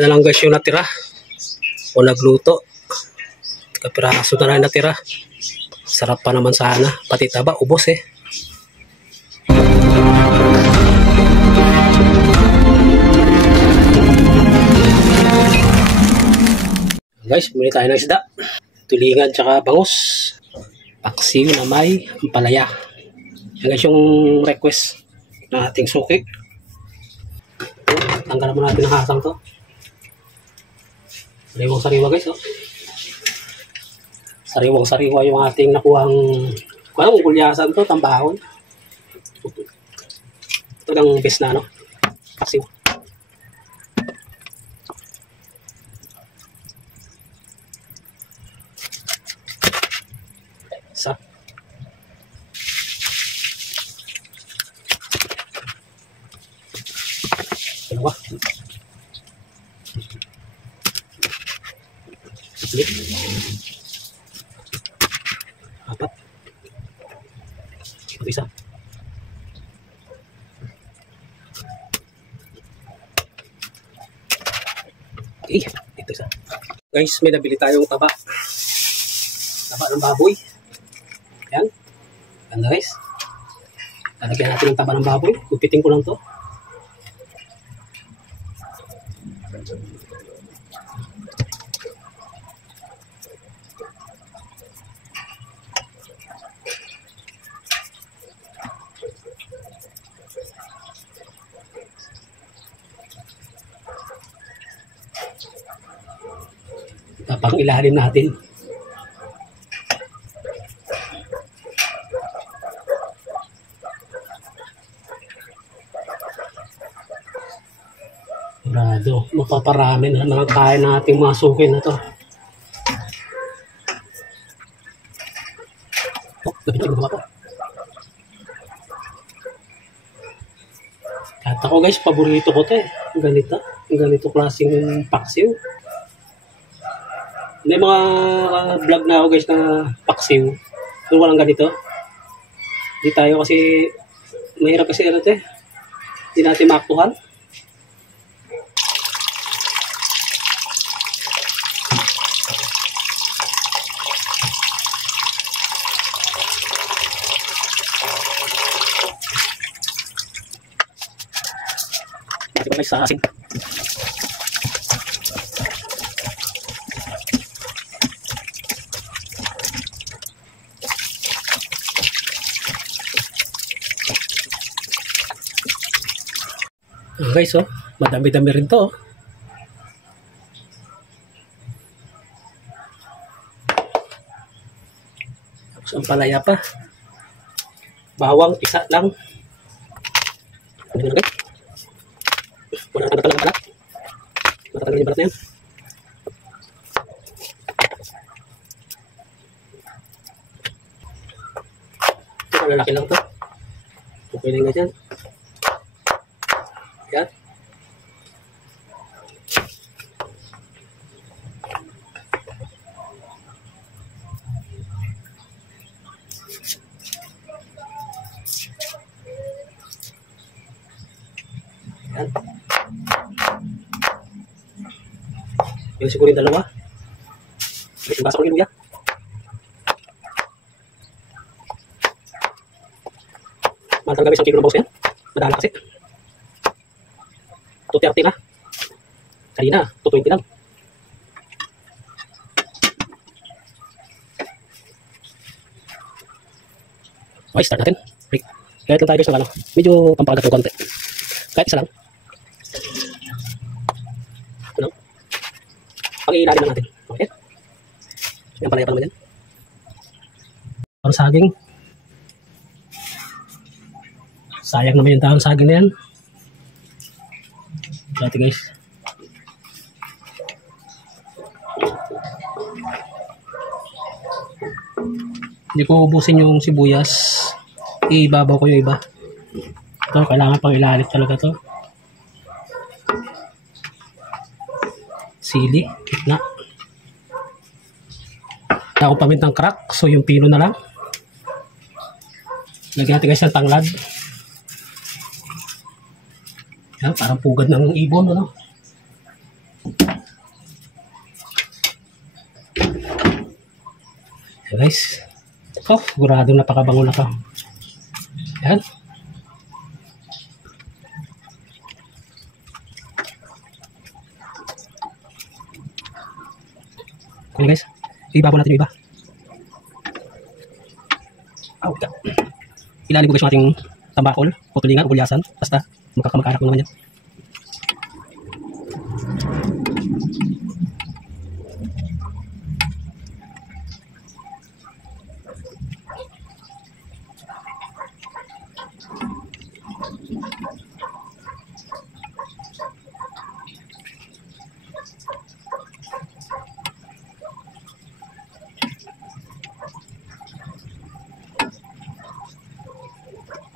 Yan lang guys yung natira. O nagluto. Kapiraso na lang natira. Sarap pa naman sana. Pati taba, ubos eh. Guys, bumili tayo ng isda. Tulingan tsaka bangus. Paksiw na may ampalaya. Yan guys yung request ng ating suki. Tanggalan mo natin ang hasang to. Sariwang sariwa guys, oh. Sariwang sariwa yung ating nakuhang gulyasan to, tambahon. Ito lang best na ano. Paksiw. Isa. Dalawa. Tatlo. Apat. Ito isa. Okay, ito isa. Guys, may nabili tayong taba. Taba ng baboy. Yan. Ganda guys. Lalagyan natin ng taba ng baboy. Gupitin ko lang to. Tapang ilalim natin. Sigurado, mapaparami na naman tayo ng ating mga suki na to. Oh, gabito yung mga po. At ako guys, paborito ko to eh. Ganito klaseng paksiw. May mga vlog na ako guys na paksiw. Kung walang ganito. Hindi tayo kasi, mahirap kasi ano to eh. Hindi natin maaktuhan. Guys, sa asin. Guys, oh, madami-dami rin to. Tapos ang palaya pa. Bawang, pisa lang. Ano na guys? Wala na talagang balat. Matatanggal yung balat na yan. Ito, lalaki lang to. Okay na nga dyan. Yan. Yan. Yung siguro yung dalawa. Yung basa ko yung luya. Mahal talaga isang kilo ng bawas na yan. Madala kasi. 230 na. Kanina, 220 lang. Okay, start natin. Break. Kahit lang tayo guys ng ano. Medyo pampagat ng konti. Kahit isa lang. Ano? Pag-iilalim lang natin. Okay? Yan palaya pa naman yan. Parang saging. Sayang naman yung taong saging na yan. Dati guys. Hindi ko ubusin yung sibuyas. Ibabaw ko yung iba. Ito, kailangan pang ilalim talaga to. Sili, gitna. Ako pamintang crack, so yung pino na lang. Lagyan natin guys ng tanglad. Yan, parang pugad ng ibon, ano? Ayan guys. Oh, siguradong napakabango na to. Ayan. Ayan guys. Iba po natin yung iba. Oh, ilalim ko guys yung ating tambakol, putulingan, ulyasan. Basta magkakamag-anak mo naman yan.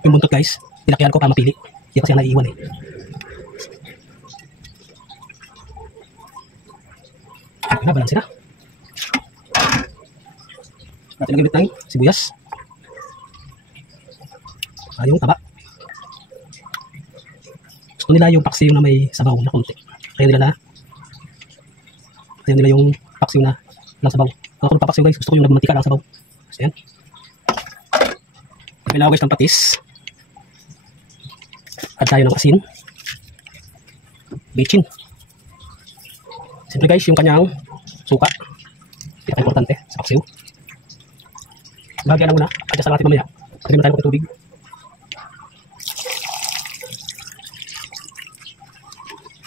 Yung buntot guys, tinakyan ko para mapili. Hindi kasi naiiwan eh. Okay na, balansin na. Natin nagamit ng sibuyas. Yung taba. Gusto nila yung paksiw na may sabaw na konti. Ayaw nila yung paksiw na lang sabaw. Ako kung papaksiw guys, gusto ko yung nagmatika lang sabaw. So yan. Kailangan guys ng patis. Add tayo ng asin. Bechin. Siyempre guys, yung kanyang suka. Pinaka-importante sa paksiw. Bahagyan na muna. Adjust lang natin mamaya. Pagkain tayo ng tubig.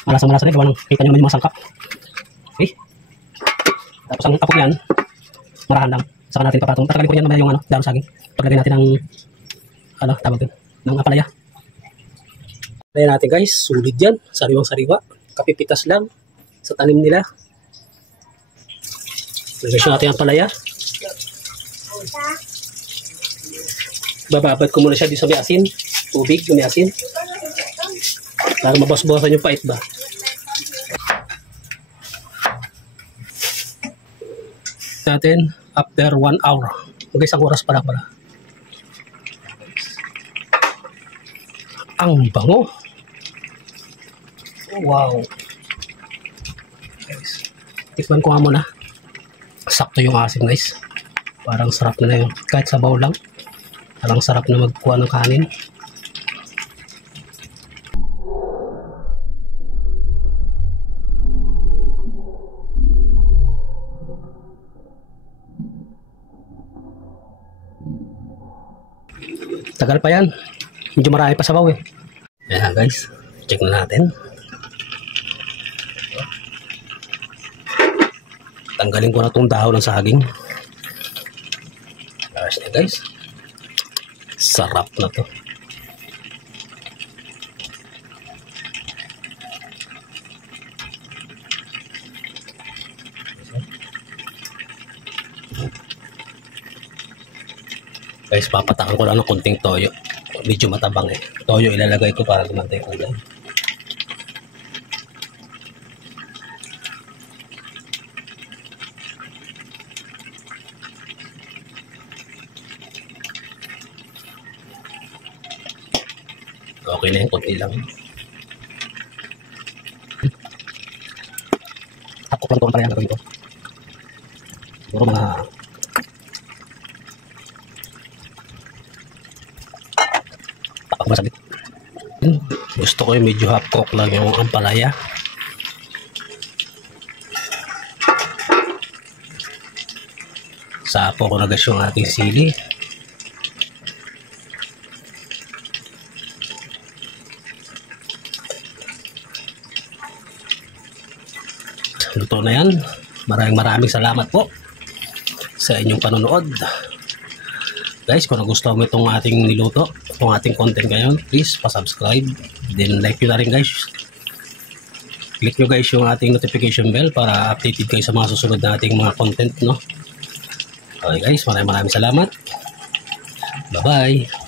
Malasa-malasa rin. Gawa ng kita nyo naman yung mga sangkap. Okay. Tapos ang tapok yan, marahan lang. Saka natin papatong. Tatagalin ko yan mamaya yung dahon saging. Paglagay natin ng tawag din, ng apalaya. Ayan natin guys, sulit yan. Sariwang-sariwa. Kapipitas lang sa tanim nila. Lagay natin ang apalaya. Bababad ko muna siya dito sa may asin. Tubig, yung may asin. Para mabos-bosan yung pait ba. Natin after 1 hour. Mag isang oras para. Ang bango. Wow. Guys, tikman ko nga muna. Sakto yung asin guys. Parang sarap na yun. Kahit sabaw lang. Parang sarap na magkuha ng kanin. Tagal pa yan. Medyo marami pa sabaw eh. Ayan guys. Check na natin. Tanggalin ko na itong dahon ng saging. Ayos na guys. Sarap na to. Guys, papatakan ko lang ng konting toyo. Medyo matabang eh. Toyo ilalagay ko para gumantay kulay. Okay na yung konti lang. Takot lang ito ang parehang gagawin ko. Siguro mga masakit. Gusto ko yung medyo half cook lang yung ampalaya. Sapo ko na guys yung ating sili. Luto na yan. Maraming salamat po sa inyong panonood. Guys, kung nagustuhan mo itong ating niluto, itong ating content ngayon, please pa-subscribe. Then like nyo na rin guys. Click nyo guys yung ating notification bell para updated kayo sa mga susunod na ating mga content, no? Okay guys, maraming salamat. Bye-bye.